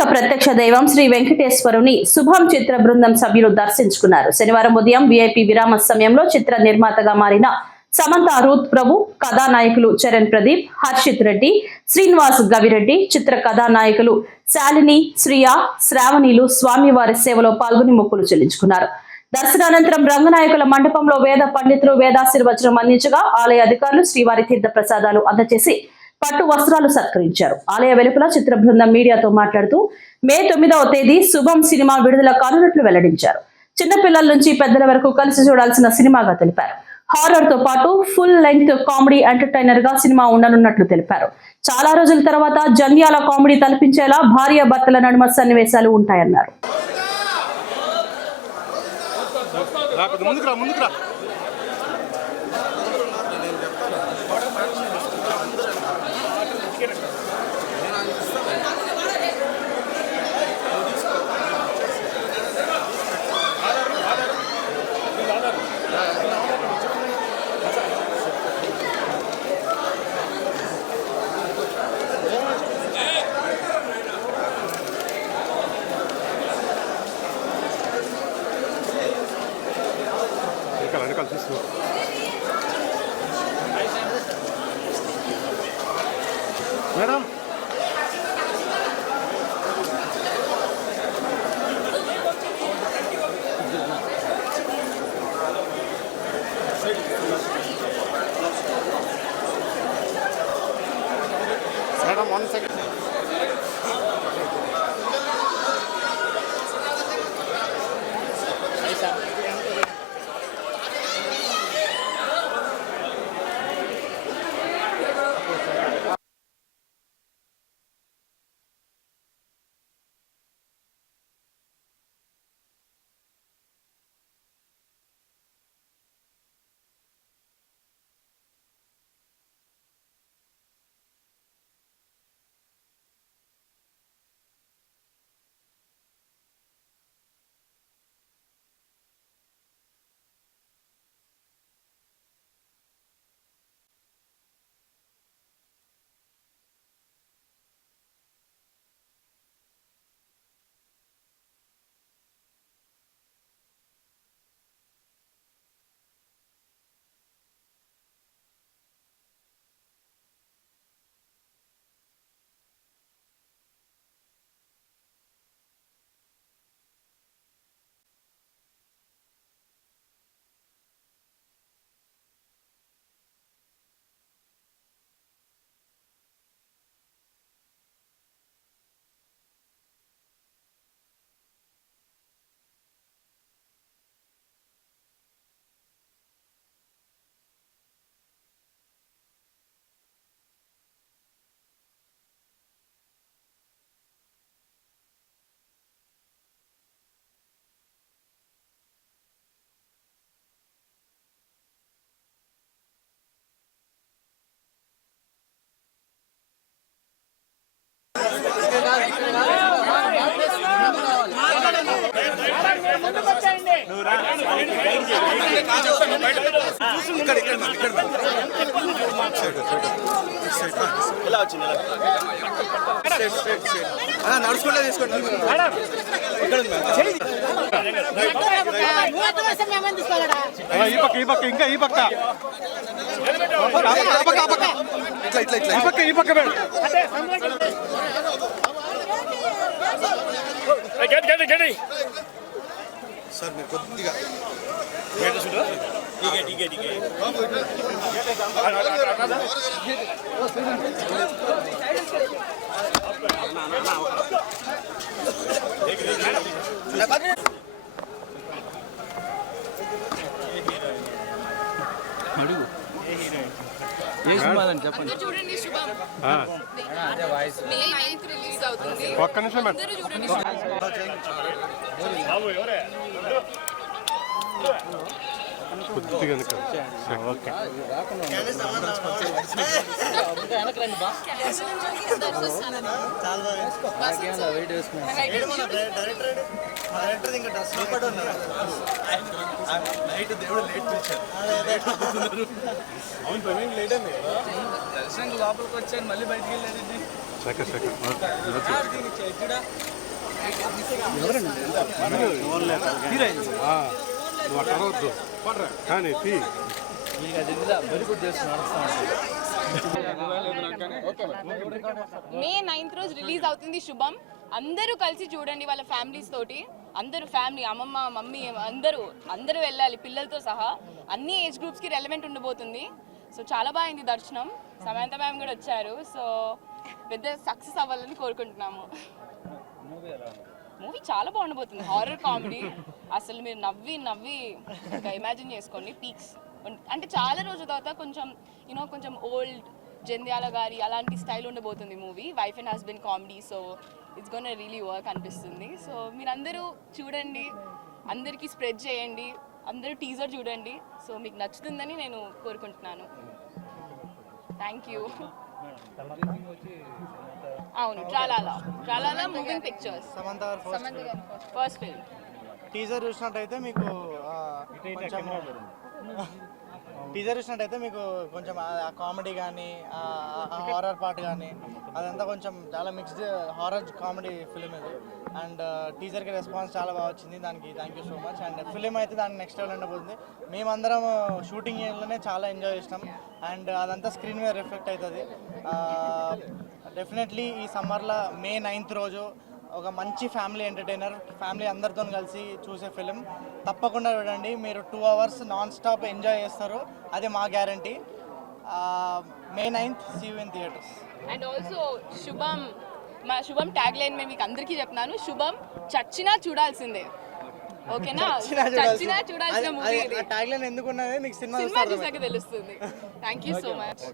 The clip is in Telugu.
కర్ణాటక ప్రత్యక్ష దైవం శ్రీ వెంకటేశ్వరుని శుభం చిత్ర బృందం సభ్యులు దర్శించుకున్నారు. శనివారం ఉదయం విఐపి విరామ సమయంలో చిత్ర నిర్మాతగా మారిన సమంత రూత్ ప్రభు, కథానాయకులు చరణ్ ప్రదీప్, హర్షిత్ రెడ్డి, శ్రీనివాస్ గవిరెడ్డి, చిత్ర కథానాయకులు శాలిని, శ్రియా, శ్రావణిలు స్వామివారి సేవలో పాల్గొని మొక్కులు చెల్లించుకున్నారు. దర్శనానంతరం రంగనాయకుల మండపంలో వేద పండితులు వేదాశీర్వచనం అందించగా ఆలయ అధికారులు శ్రీవారి తీర్థ ప్రసాదాలు అందజేసి పట్టు వస్త్రాలు సత్కరించారు. ఆలయ వెలుపల చిత్ర బృందం మీడియాతో మాట్లాడుతూ మే 9వ తేదీ శుభం సినిమా విడుదల కానున్నట్లు వెల్లడించారు. చిన్నపిల్లల నుంచి పెద్దల వరకు కలిసి చూడాల్సిన సినిమాగా తెలిపారు. హారర్ తో పాటు ఫుల్ లెంగ్త్ కామెడీ ఎంటర్టైనర్ గా సినిమా ఉండనున్నట్లు తెలిపారు. చాలా రోజుల తర్వాత జంధ్యాల కామెడీ తలపించేలా భార్య భర్తల నడుమ సన్నివేశాలు ఉంటాయన్నారు. Madam madam 1 second. నడుచుకుంటే తీసుకోండి. ఈ పక్క ఈ పక్క ఇంకా ఈ పక్క ఈ పక్క ఈ పక్క సార్ మీరు కొద్దిగా చెప్పండి. ఒక్క నిమిషం కొద్దిగా ఓకే. దేవుడు లేట్ పిలిచారు. అవును ప్రవీణ్ లేట్ అండి. దర్శనం లోపలికి వచ్చాను మళ్ళీ బయటికి వెళ్ళేది. సెకండ్ ఓకే నువ్వు అక్కడ వద్దు కానీ తీ మే 9th రోజు రిలీజ్ అవుతుంది శుభం. అందరూ కలిసి చూడండి వాళ్ళ ఫ్యామిలీస్ తోటి. అందరూ ఫ్యామిలీ, అమ్మమ్మ, మమ్మీ అందరూ వెళ్ళాలి పిల్లలతో సహా. అన్ని ఏజ్ గ్రూప్స్కి రెలవెంట్ ఉండబోతుంది. సో చాలా బాగుంది దర్శనం. సమంత మ్యామ్ కూడా వచ్చారు. సో పెద్ద సక్సెస్ అవ్వాలని కోరుకుంటున్నాము. మూవీ చాలా బాగుండబోతుంది. Horror comedy. అసలు మీరు నవ్వి ఇంకా ఇమాజిన్ చేసుకోండి పీక్స్. అంటే చాలా రోజుల తర్వాత కొంచెం ఓల్డ్ జంధ్యాల గారి అలాంటి స్టైల్ ఉండబోతుంది movie. Wife and husband comedy. So it's gonna really work అనిపిస్తుంది. సో మీరందరూ చూడండి, అందరికీ స్ప్రెడ్ చేయండి, అందరూ టీజర్ చూడండి. సో మీకు నచ్చుతుందని నేను కోరుకుంటున్నాను. Thank you. అవును, Tralala moving pictures. Samantha first film. Teaser చూసినట్టయితే మీకు కొంచెం కామెడీ కానీ హారర్ పార్ట్ కానీ అదంతా కొంచెం చాలా మిక్స్డ్ హారర్ కామెడీ ఫిలిం ఇది. అండ్ టీజర్కి రెస్పాన్స్ చాలా బాగా వచ్చింది. దానికి thank you so much. And film అయితే దానికి నెక్స్ట్ లెవెల్ ఉండబోతుంది. మేమందరం షూటింగ్ ఏరియాలోనే చాలా ఎంజాయ్ చేసినాం. అండ్ అదంతా స్క్రీన్ మీద రిఫ్లెక్ట్ అవుతుంది. డెఫినెట్లీ ఈ సమ్మర్లో మే 9th రోజు ఒక మంచి ఫ్యామిలీ ఎంటర్టైనర్, ఫ్యామిలీ అందరితో కలిసి చూసే ఫిలిం తప్పకుండా చూడండి. మీరు 2 hours నాన్ స్టాప్ ఎంజాయ్ చేస్తారు, అది మా guarantee. May 9th see you in theatres. And also మా శుభం ట్యాగ్ లైన్ మేము మీకు అందరికీ చెప్తున్నాను. శుభం చచ్చినా చూడాల్సిందే. ఓకేనా? చచ్చినా చూడాల్సిన మూవీ. ట్యాగ్ లైన్ ఎందుకున్నది మీకు సినిమా చూసాక తెలుస్తుంది. Thank you so much.